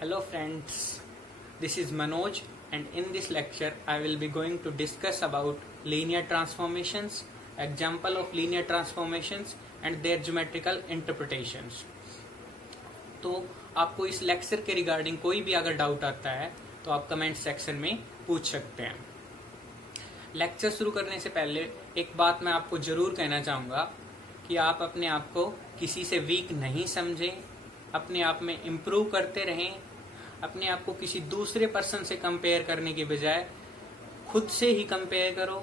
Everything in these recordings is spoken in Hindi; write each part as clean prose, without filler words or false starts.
Hello friends, this is Manoj and in this lecture I will be going to discuss about linear transformations, example of linear transformations and their geometrical interpretations. तो आपको इस लेक्चर के रिगार्डिंग कोई भी अगर डाउट आता है तो आप कमेंट सेक्शन में पूछ सकते हैं। लेक्चर शुरू करने से पहले एक बात मैं आपको जरूर कहना चाहूँगा कि आप अपने आप को किसी से वीक नहीं समझें, अपने आप में इम्प्रूव करते रहें। अपने आप को किसी दूसरे पर्सन से कंपेयर करने के बजाय खुद से ही कंपेयर करो।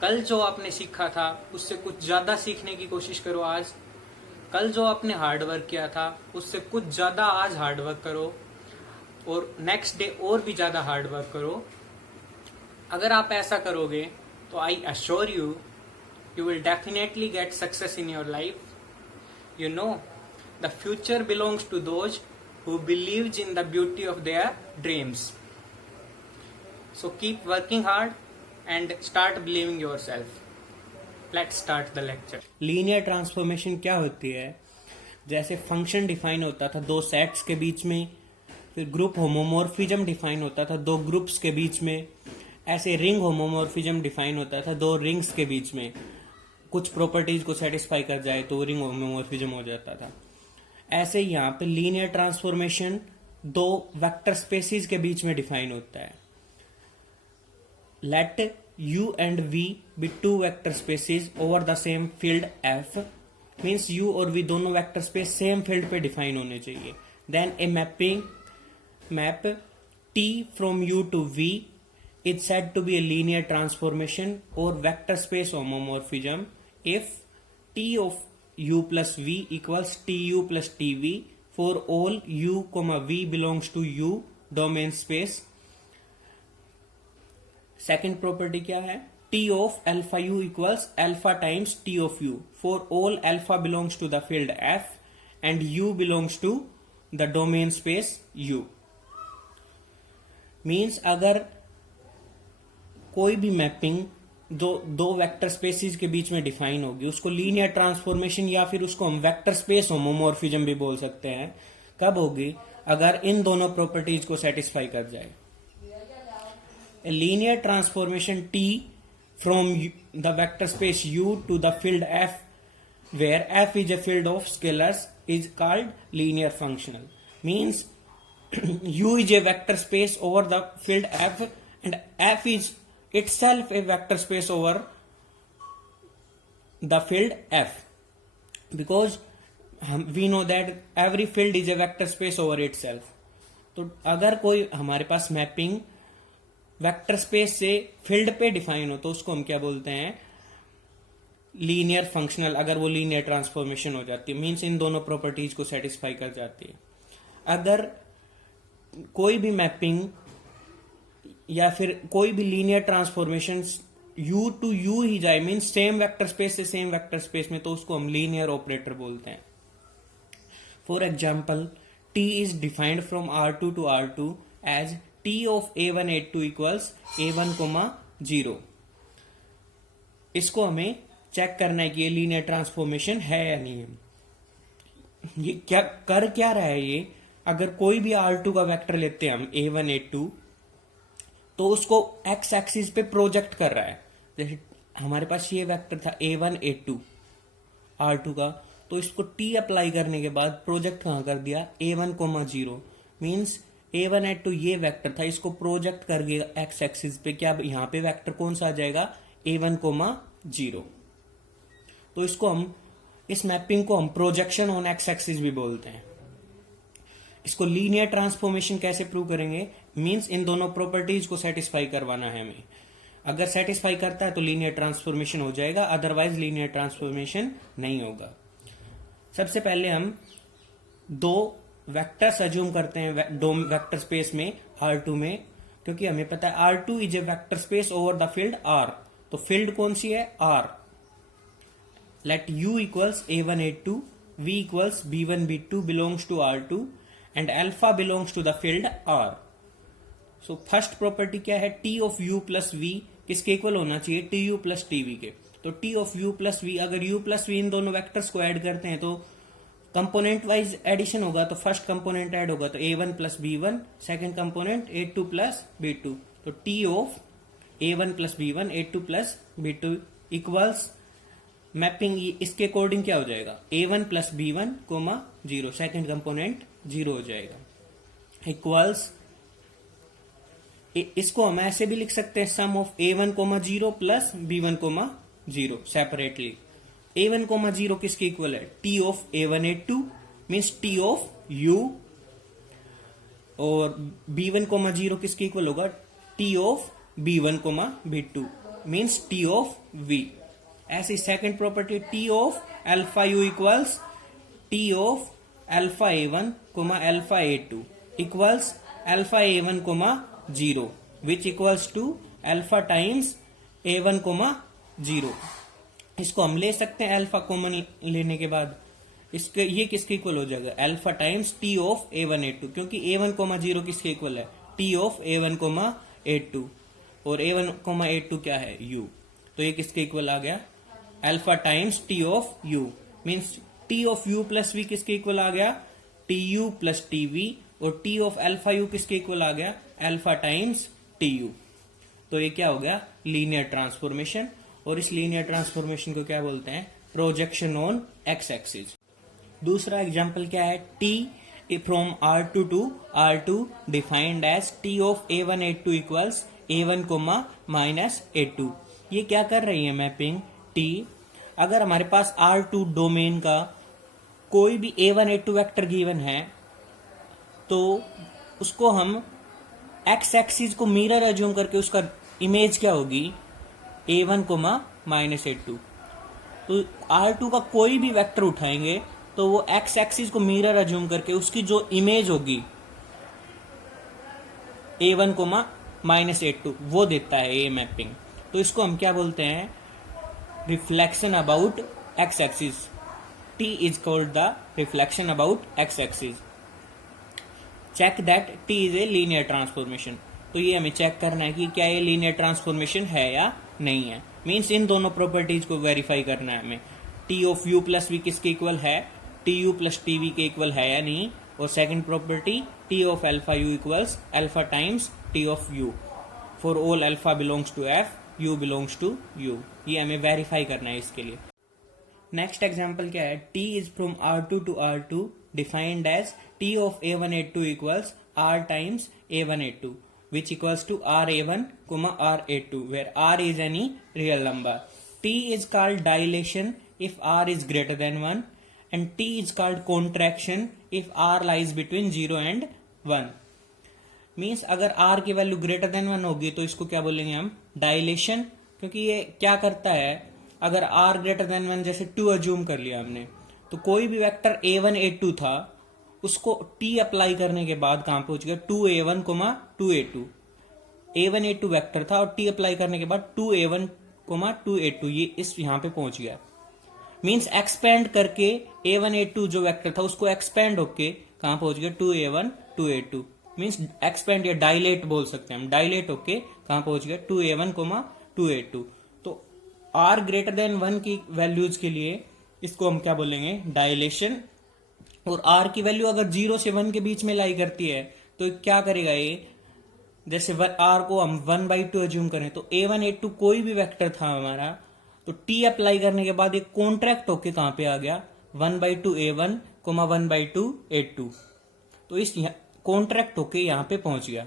कल जो आपने सीखा था उससे कुछ ज़्यादा सीखने की कोशिश करो आज। कल जो आपने हार्डवर्क किया था उससे कुछ ज़्यादा आज हार्डवर्क करो और नेक्स्ट डे और भी ज़्यादा हार्डवर्क करो। अगर आप ऐसा करोगे तो I assure you will definitely get success in your life. You know, the future belongs to those who believes in the beauty of their dreams. So keep working hard and start believing yourself. Let's start the lecture. Linear transformation क्या होती है? जैसे फंक्शन डिफाइन होता था दो सेट्स के बीच में, फिर ग्रुप होमोमॉर्फिज्म डिफाइन होता था दो ग्रुप्स के बीच में, ऐसे रिंग होमोमॉर्फिज्म डिफाइन होता था दो रिंग्स के बीच में। कुछ प्रॉपर्टीज को सेटिस्फाई कर जाए तो रिंग होमोमॉर्फिज्म हो जाता था। ऐसे यहाँ पे लीनियर ट्रांसफॉर्मेशन दो वेक्टर स्पेसिस के बीच में डिफाइन होता है। Let U and V be two vector spaces over the same field F, means U और V दोनों वेक्टर स्पेस सेम फील्ड पे डिफाइन होने चाहिए। Then a map T from U to V is said to be a linear transformation or vector space homomorphism if T of U plus V equals TU plus TV for all U, V belongs to U domain space. Second property क्या है? T of alpha U equals alpha times T of U for all alpha belongs to the field F and U belongs to the domain space U. Means अगर कोई भी मैपिंग दो वेक्टर स्पेसिस के बीच में डिफाइन होगी उसको लीनियर ट्रांसफॉर्मेशन या फिर उसको हम वेक्टर स्पेस होमोमॉर्फिज्म भी बोल सकते हैं। कब होगी? अगर इन दोनों प्रॉपर्टीज को सेटिस्फाई कर जाए। A linear transformation T from the vector space U to the field F, where F is a field of scalars, is called linear functional. Means U is a vector space over the field F and F is itself a vector space over the field F, because we know that every field is a vector space over itself. तो अगर कोई हमारे पास मैपिंग वेक्टर स्पेस से फील्ड पे डिफाइन हो तो उसको हम क्या बोलते हैं? Linear functional. अगर वो लीनियर ट्रांसफॉर्मेशन हो जाती है मीन्स इन दोनों प्रॉपर्टीज को सेटिस्फाई कर जाती है। अगर कोई भी मैपिंग या फिर कोई भी linear transformation U to U ही जाए मीन्स सेम वेक्टर स्पेस से सेम वेक्टर स्पेस में, तो उसको हम लीनियर ऑपरेटर बोलते हैं। For example T is defined from R2 to R2 as T of A1 A2 equals A1, 0। इसको हमें चेक करना है कि ये लीनियर ट्रांसफॉर्मेशन है या नहीं है। ये क्या कर क्या रहा है ये? अगर कोई भी R2 का वेक्टर लेते हैं हम A1 A2 तो उसको एक्स एक्सिस पे प्रोजेक्ट कर रहा है। जैसे हमारे पास ये वेक्टर था A1 A2 R2 का, तो इसको T अप्लाई करने के बाद प्रोजेक्ट कहां कर दिया? A1, 0। मीन्स A1 A2 ये वेक्टर था, इसको प्रोजेक्ट करके एक्स एक्सिस पे क्या यहां पे वेक्टर कौन सा आ जाएगा? A1, 0। तो इसको हम इस मैपिंग को हम प्रोजेक्शन ऑन एक्स एक्सिस भी बोलते हैं। इसको लीनियर ट्रांसफॉर्मेशन कैसे प्रूव करेंगे? मींस इन दोनों प्रॉपर्टीज को सेटिस्फाई करवाना है हमें। अगर सेटिस्फाई करता है तो लीनियर ट्रांसफॉर्मेशन हो जाएगा, अदरवाइज लीनियर ट्रांसफॉर्मेशन नहीं होगा। सबसे पहले हम दो वेक्टर्स अज्यूम करते हैं दो वेक्टर स्पेस में R2 में, क्योंकि हमें पता है R2 is a vector space over the field R। तो फील्ड कौन सी है? R। Let U equals A1 A2, V equals B1 B2 belongs to R2 and alpha belongs to the field R। So first property क्या है? T of U plus V किसके इक्वल होना चाहिए? TU प्लस TV के। तो T of U plus V, अगर U प्लस V इन दोनों वेक्टर्स को ऐड करते हैं तो कंपोनेंट वाइज एडिशन होगा तो फर्स्ट कंपोनेंट ऐड होगा तो a1 plus b1, second component a2 plus b2, तो t of a1 plus b1 a2 plus b2 equals mapping इसके अकॉर्डिंग क्या हो जाएगा a1 plus b1 comma 0, second component 0 हो जाएगा, इक्वल्स इसको हम ऐसे भी लिख सकते हैं sum of a1 comma 0 plus b1 comma 0 separately. a1 comma 0 किसके इक्वल है t of a1 a2 means t of u, और b1 कोमा 0 किसके इक्वल होगा t of b1 comma b2 means t of v। ऐसी second property t of alpha u equals t of alpha a1 comma alpha a2 equals alpha a1 comma 0 which equals to alpha times a1 comma 0। इसको हम ले सकते हैं अल्फा कॉमन लेने के बाद, इसके ये किसके इक्वल हो जाएगा alpha times t of a1 a2, क्योंकि a1 कोमा 0 किसके इक्वल है t of a1 coma a2, और a1 कोमा a2 क्या है u, तो ये किसके इक्वल आ गया alpha times t of u means t of u plus v किसके इक्वल आ गया tu प्लस tv, और t ऑफ अल्फा u किसके इक्वल आ गया अल्फा टाइम्स tu। तो ये क्या हो गया लीनियर ट्रांसफॉर्मेशन, और इस लीनियर ट्रांसफॉर्मेशन को क्या बोलते हैं प्रोजेक्शन ऑन एक्स एक्सिस। दूसरा एग्जांपल क्या है t from r2 to r2 defined as t of a1 a2 equals a1 comma minus a2। ये क्या कर रही है मैपिंग t, अगर हमारे पास R2 डोमेन का कोई भी a1 a2 वेक्टर गिवन है तो उसको हम x एक्सिस को मिरर एज्यूम करके उसका इमेज क्या होगी a1 कोमा माइनस a2। तो R2 का कोई भी वेक्टर उठाएंगे तो वो x एक्सिस को मिरर एज्यूम करके उसकी जो इमेज होगी a1 कोमा माइनस a2 वो देता है ये मैपिंग। तो इसको हम क्या बोलते हैं reflection about x axis, t is called the reflection about x axis। check that t is a linear transformation। तो ये हमें चेक करना है कि क्या ये लीनियर ट्रांसफॉर्मेशन है या नहीं है, मीन्स इन दोनों प्रॉपर्टीज को वेरीफाई करना है हमें t of u plus v किसके इक्वल है tu प्लस tv के इक्वल है या नहीं, और second property t of alpha u equals alpha times t of u for all alpha belongs to f u belongs to u, ये हमें वेरीफाई करना है इसके लिए। नेक्स्ट एग्जाम्पल क्या है t is from r2 to r2 defined as t of a1 a2 equals r times a1 a2 which equals to r(a1, r(a2) where r is any real number। t is called dilation if r is greater than 1 and t is called contraction if r lies between 0 and 1। Means अगर r की वैल्यू ग्रेटर देन 1 होगी तो इसको क्या बोलेंगे हम डायलेशन, क्योंकि ये क्या करता है अगर r ग्रेटर देन 1 जैसे 2 अज्यूम कर लिया हमने तो कोई भी वेक्टर a1 a2 था उसको t अप्लाई करने के बाद कहां पहुंच गया 2a1 2a2, a1 a2 vector था और t अप्लाई करने के बाद 2a1 2a2 ये इस यहां पे पहुंच गया। मींस एक्सपेंड करके a1 a2 जो वेक्टर था उसको एक्सपेंड होके कहां पहुंच गया 2a1 2a2, मींस एक्सपेंड या डायलेट बोल सकते हैं हम, डायलेट होके कहां पहुंच गया 2a1 2a2। तो r ग्रेटर देन 1 की वैल्यूज के लिए इसको हम क्या बोलेंगे डायलेशन, और r की वैल्यू अगर 0 से 1 के बीच में लाई करती है तो क्या करेगा ये, जैसे r को हम 1/2 अज्यूम करें तो a1 a2 कोई भी वेक्टर था हमारा तो t अप्लाई करने के बाद एक कॉन्ट्रैक्ट होके कहां पे आ गया 1/2 a1 1/2 a2, तो इस कॉन्ट्रैक्ट होके यहां पे पहुंच गया।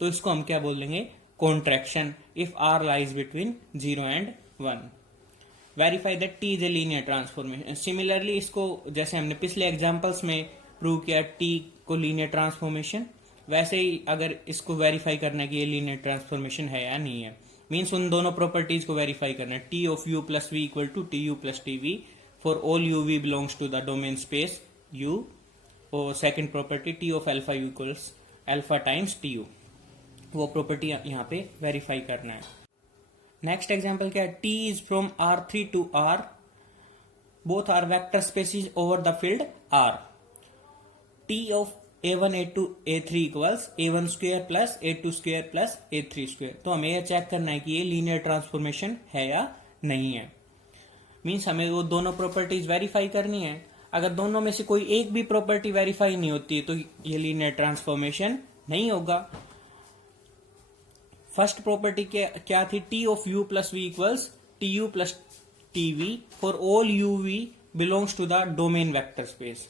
तो इसको हम क्या बोल देंगे contraction if r lies between 0 and 1। Verify that t is a linear transformation. Similarly इसको जैसे हमने पिछले एग्जांपल्स में प्रूव किया t को लीनियर ट्रांसफॉर्मेशन, वैसे ही अगर इसको वेरीफाई करना है कि ये लीनियर ट्रांसफॉर्मेशन है या नहीं है, मीन्स उन दोनों प्रॉपर्टीज को वेरीफाई करना है t of u plus v equal to tu plus tv for all u v belongs to the domain space u, और second property t of alpha u equals alpha times tu, वो प्रॉपर्टी यहाँ पे वेरीफाई करना है। नेक्स्ट एग्जांपल क्या है t is from r3 to r, both are vector spaces over the field r। t of a1 a2 a3 equals a1 square plus a2 square plus a3 square. तो हमें यह चेक करना है कि ये लीनियर ट्रांसफॉर्मेशन है या नहीं है, मीन्स हमें वो दोनों प्रॉपर्टीज वेरीफाई करनी है। अगर दोनों में से कोई एक भी प्रॉपर्टी वेरीफाई नहीं होती है तो ये लीनियर ट्रांसफॉर्मेशन नहीं होगा। फर्स्ट प्रॉपर्टी क्या थी? T of U plus V equals T U plus T V for all U V belongs to the domain vector space.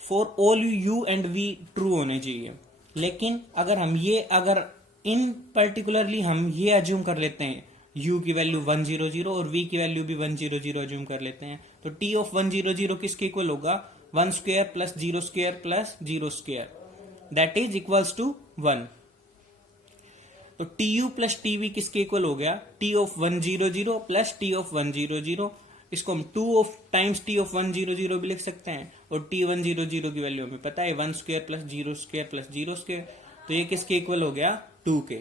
For all U and V true होने चाहिए, लेकिन अगर इन पर्टिकुलरली हम ये अज्यूम कर लेते हैं u की वैल्यू 100 और v की वैल्यू भी 100 अज्यूम कर लेते हैं, तो t ऑफ 100 किसके इक्वल होगा? 1 square plus 0 square plus 0 square, that is equals to 1। तो tu प्लस tv किसके इक्वल हो गया? t of 100 plus t of 100। इसको हम 2 ऑफ टाइम्स t ऑफ 100 भी लिख सकते हैं, और t 100 की वैल्यू हमें पता है 1 square plus 0 square plus 0 square, तो ये किसके इक्वल हो गया? 2 के।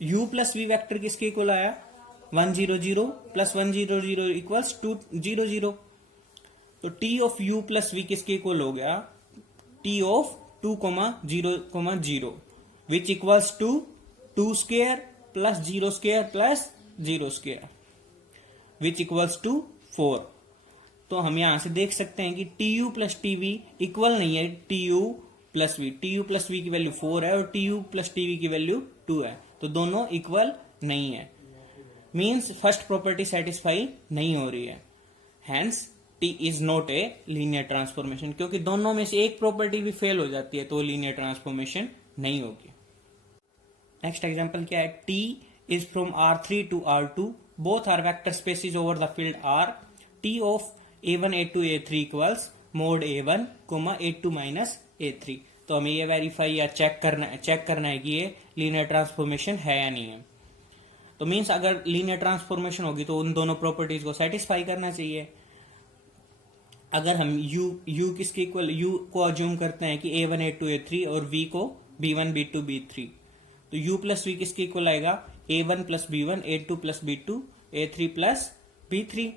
u प्लस v वेक्टर किसके इक्वल आया? 100 प्लस 100 इक्वल्स 200। तो t of u plus v किसके इक्वल हो गया? t of 2,0,0 which equals to 2 square plus 0 square plus 0 square which equals to 4। तो हम यहां से देख सकते हैं कि tu प्लस tv इक्वल नहीं है tu plus v। tu plus v की वैल्यू 4 है और tu प्लस tv की वैल्यू 2 है, तो दोनों इक्वल नहीं है। मीन्स फर्स्ट प्रॉपर्टी सेटिस्फाई नहीं हो रही है, hence t is not a linear transformation. क्योंकि दोनों में से एक प्रॉपर्टी भी फेल हो जाती है तो लीनियर ट्रांसफॉर्मेशन नहीं होगी। नेक्स्ट एग्जांपल क्या है? t is from R3 to R2, both are vector spaces over the field R. t of A1 A2 A3 equals mod A1, A2 minus A3। तो हमें ये वेरीफाई या चेक करना है कि ये लीनियर ट्रांसफॉर्मेशन है या नहीं है। तो मीन्स अगर लीनियर ट्रांसफॉर्मेशन होगी तो उन दोनों प्रॉपर्टीज को सेटिस्फाई करना चाहिए। अगर हम u किसके इक्वल u को अज्यूम करते हैं कि A1 A2 A3 और v को B1 B2 B3, तो u प्लस v किसके इक्वल आएगा? A1 plus B1 A2 plus B2 A3 plus B3।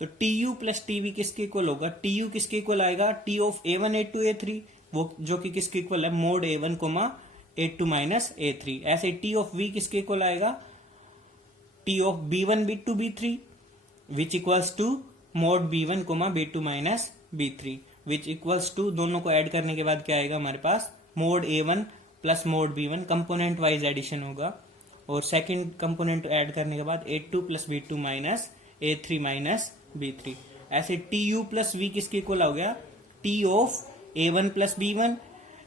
तो tu प्लस tv किसके इक्वल होगा? tu किसके इक्वल आएगा? t of A1 A2 A3, वो जो कि किसके इक्वल है? Mod A1 A2 minus A3। ऐसे t ऑफ v किसके इक्वल आएगा? t of B1 B2 B3 which equals to mod B1 B2 minus B3 which equals to, दोनों को ऐड करने के बाद क्या आएगा हमारे पास? Mod A1 plus mod B1, component wise addition होगा, और सेकंड कंपोनेंट ऐड करने के बाद A2 plus B2 minus A3 minus B3। ऐसे tu प्लस v किसके इक्वल हो गया? t of A1 plus B1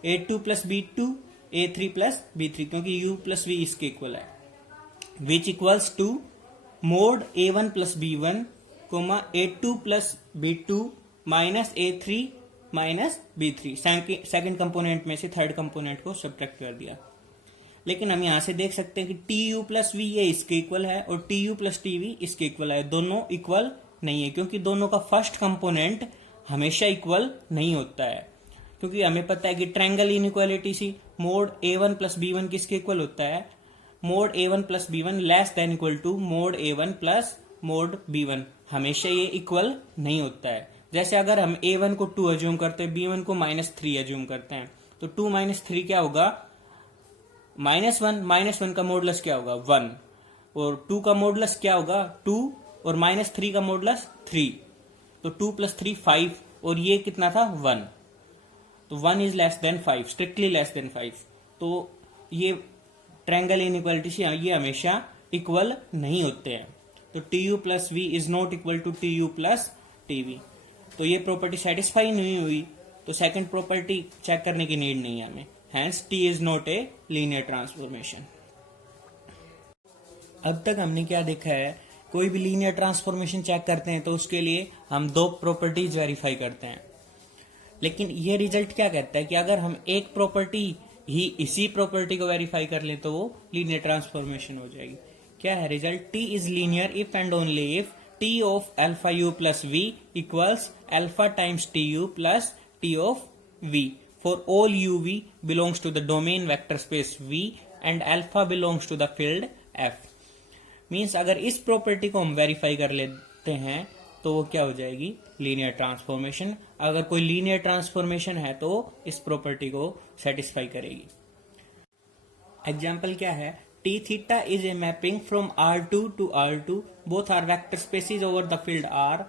A2 plus B2 A3 plus B3, क्योंकि u प्लस v इसके इक्वल है, which equals to mod A1 plus B1 A2 plus B2 minus A3 minus B3। Second component में से थर्ड कंपोनेंट को सब्ट्रैक्ट कर दिया। लेकिन हम यहां से देख सकते हैं कि tu प्लस v ये इसके इक्वल है और tu प्लस tv इसके इक्वल है। दोनों इक्वल नहीं है, क्योंकि दोनों का फर्स्ट कंपोनेंट हमेशा इक्वल नहीं होता है। क्योंकि हमें पता है कि ट्रायंगल इनइक्वालिटी सी मोड A1 प्लस B1 किसके इक्वल होता है? Mod A1 plus B1 less than equal to mod A1 plus mod B1, हमेशा ये इक्वल नहीं होता है। जैसे अगर हम A1 को 2 अज्यूम करते हैं, B1 को -3 अज्यूम करते हैं, तो 2 माइनस 3 क्या होगा? -1। -1 का मॉडुलस क्या होगा? 1। और 2 का मॉडुलस क्या होगा? 2। और -3 का मॉडुलस 3। तो 2 प्लस 3 5, और ये कितना था? 1। तो 1 is less than 5, strictly less than 5। तो ये ट्रायंगल इनइक्वालिटी से ये हमेशा इक्वल नहीं होते हैं। तो tu plus v is not equal to tu plus tv। तो ये प्रॉपर्टी सेटिस्फाई नहीं हुई, तो सेकंड प्रॉपर्टी चेक करने की नीड नहीं है हमें, hence t is not a linear transformation. अब तक हमने क्या देखा है? कोई भी लीनियर ट्रांसफॉर्मेशन चेक करते हैं तो उसके लिए हम 2 प्रॉपर्टीज वेरीफाई करते हैं। लेकिन ये रिजल्ट क्या कहता है कि अगर हम एक प्रॉपर्टी ही इसी प्रॉपर्टी को वेरीफाई कर लें तो वो लीनियर ट्रांसफॉर्मेशन हो जाएगी। क्या है result? t is linear if and only if t of alpha u plus v equals alpha times tu plus t of v for all uv belongs to the domain vector space v and alpha belongs to the field f। Means अगर इस प्रॉपर्टी को हम वेरीफाई कर लेते हैं तो वो क्या हो जाएगी? Linear transformation. अगर कोई लीनियर ट्रांसफॉर्मेशन है तो इस प्रॉपर्टी को सेटिस्फाई करेगी। एग्जाम्पल क्या है? t theta is a mapping from R2 to R2. Both are vector spaces over the field R.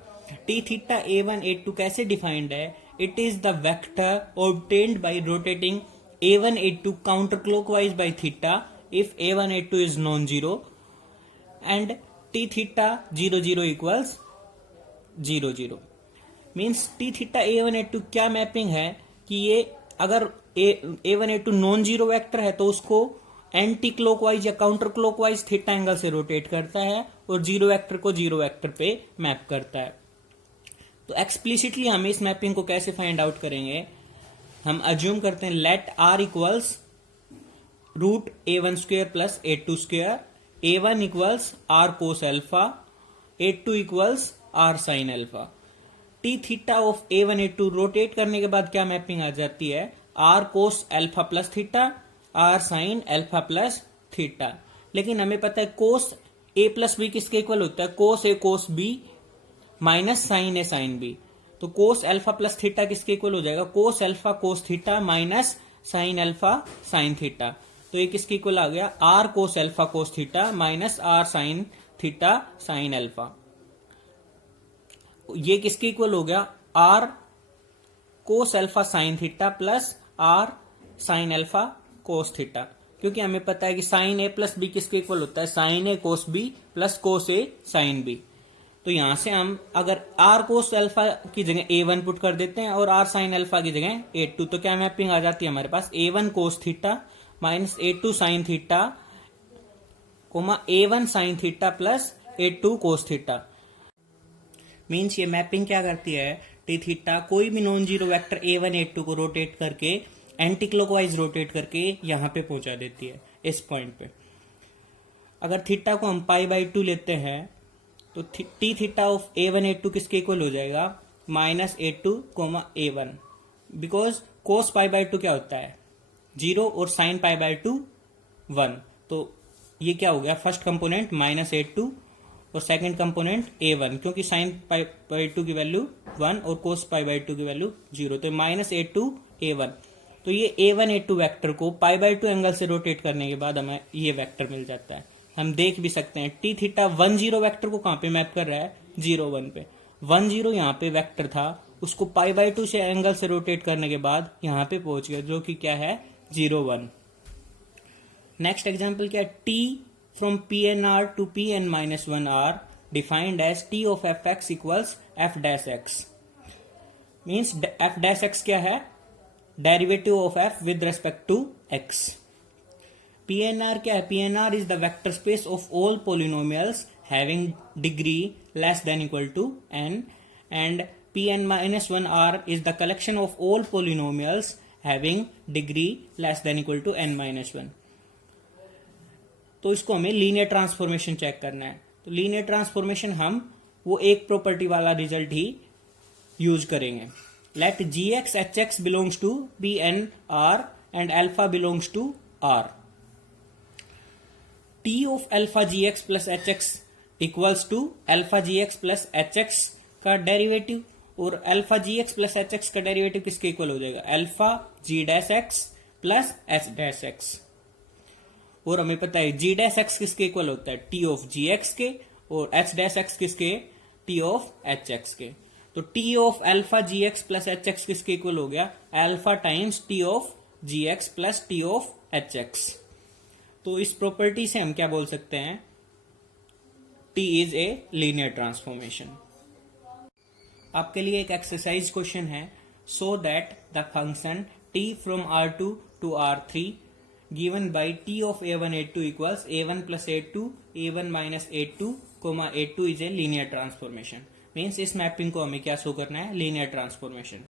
T theta A1 A2 कैसे डिफाइंड है? It is the vector obtained by rotating A1 A2 counter clockwise by theta if A1 A2 is non zero and T theta 0 0 equals 0 0 means T theta A1 A2 क्या मैपिंग है कि ये अगर A1 A2 non zero vector है तो उसको एंटी क्लॉकवाइज या काउंटर क्लॉकवाइज थीटा एंगल से रोटेट करता है और जीरो वेक्टर को जीरो वेक्टर पे मैप करता है। तो एक्सप्लिसिटली हम इस मैपिंग को कैसे फाइंड आउट करेंगे? हम अज्यूम करते हैं let R equals root A1 square plus A2 square, A1 equals R cos alpha, A2 equals R sine alpha. T theta of A1 A2 rotate करने के बाद क्या मैपिंग आ जाती है? R cos alpha plus theta, R sine alpha plus theta. लेकिन हमें पता है कोस A प्लस बी किसके इक्वल होता है? Cos A cos B minus sine A sine B। तो कोस एल्फा प्लस थीटा किसके इक्वल हो जाएगा? Cos alpha cos theta minus sine alpha sine theta. तो ये किसके इक्वल आ गया? R cos alpha cos theta minus R sine theta sine alpha. ये किसके इक्वल हो गया? R cos alpha sine theta plus R sine alpha cos theta, क्योंकि हमें पता है कि साइन A प्लस बी किसके इक्वल होता है? Sine A cos B plus cos A sine B। तो यहां से हम अगर R कोस एल्फा की जगह A1 पुट कर देते हैं और R साइन एल्फा की जगह A2, तो क्या मैपिंग आ जाती है हमारे पास? A1 कोस theta minus A2 sine theta coma A1 sign theta plus A2 cos theta. Means ये मैपिंग क्या करती है? टी थीटा कोई भी non zero vector A1 A2 को रोटेट करके एंटी क्लॉकवाइज रोटेट करके यहां पे पहुंचा देती है इस पॉइंट पे। अगर थीटा को हम पाई बाई 2 लेते हैं तो T theta of A1 A2 किसके इक्वल हो जाएगा? Minus A2 comma A1, because cos pi by 2 क्या होता है? 0 और साइन पाई बाई 2 1। तो ये क्या हो गया? फर्स्ट कंपोनेंट माइनस A2 और सेकंड कंपोनेंट A1, क्योंकि साइन पाई बाई 2 की वैल्यू 1 और कोस पाई बाई 2 की वैल्यू 0, तो माइनस A2 A1। तो ये A1 A2 वेक्टर को पाई बाई 2 एंगल से रोटेट करने के बाद हमें ये वेक्टर मिल जाता है। हम देख भी सकते हैं टी थीटा 1 0 वेक्टर को कहां पे मैप कर रहा है? 0 1 पे। 1 0 यहाँ पे वेक्टर था, उसको पाई बाई 2 से एंगल से रोटेट करने के बाद यहाँ पे पहुंच गया, जो कि क्या है? 0 1। नेक्स्ट एग्जाम्पल क्या है? T from PNR to Pn minus 1R defined as T of fx equals f dash x। Means f dash x क्या है? Derivative of f with respect to x। PNR क्या है? PNR is the vector space of all polynomials having degree less than equal to n, and Pn minus 1R is the collection of all polynomials having degree less than equal to n minus 1। तो इसको हमें लीनियर ट्रांसफॉर्मेशन चेक करना है। तो लीनियर ट्रांसफॉर्मेशन हम वो एक प्रॉपर्टी वाला रिजल्ट ही यूज करेंगे। Let gx hx belongs to PNR and alpha belongs to R। T of alpha gx plus hx equals to alpha gx plus hx का डेरिवेटिव, और अल्फा gx प्लस hx का डेरिवेटिव किसके इक्वल हो जाएगा? Alpha g dash x plus h dash x। और हमें पता है g डैश x किसके इक्वल होता है? t ऑफ gx के, और h डैश x किसके? t ऑफ hx के। तो t of alpha gx plus hx किसके इक्वल हो गया? Alpha times t of gx plus t of hx। तो इस प्रॉपर्टी से हम क्या बोल सकते हैं? t is a linear transformation. आपके लिए एक एक्सरसाइज क्वेश्चन है। So that the function t from R2 to R3 given by t of A1 A2 equals A1 plus A2 A1 minus A2 A2 is a linear transformation। Means इस मैपिंग को हमें क्या शो करना है? Linear transformation.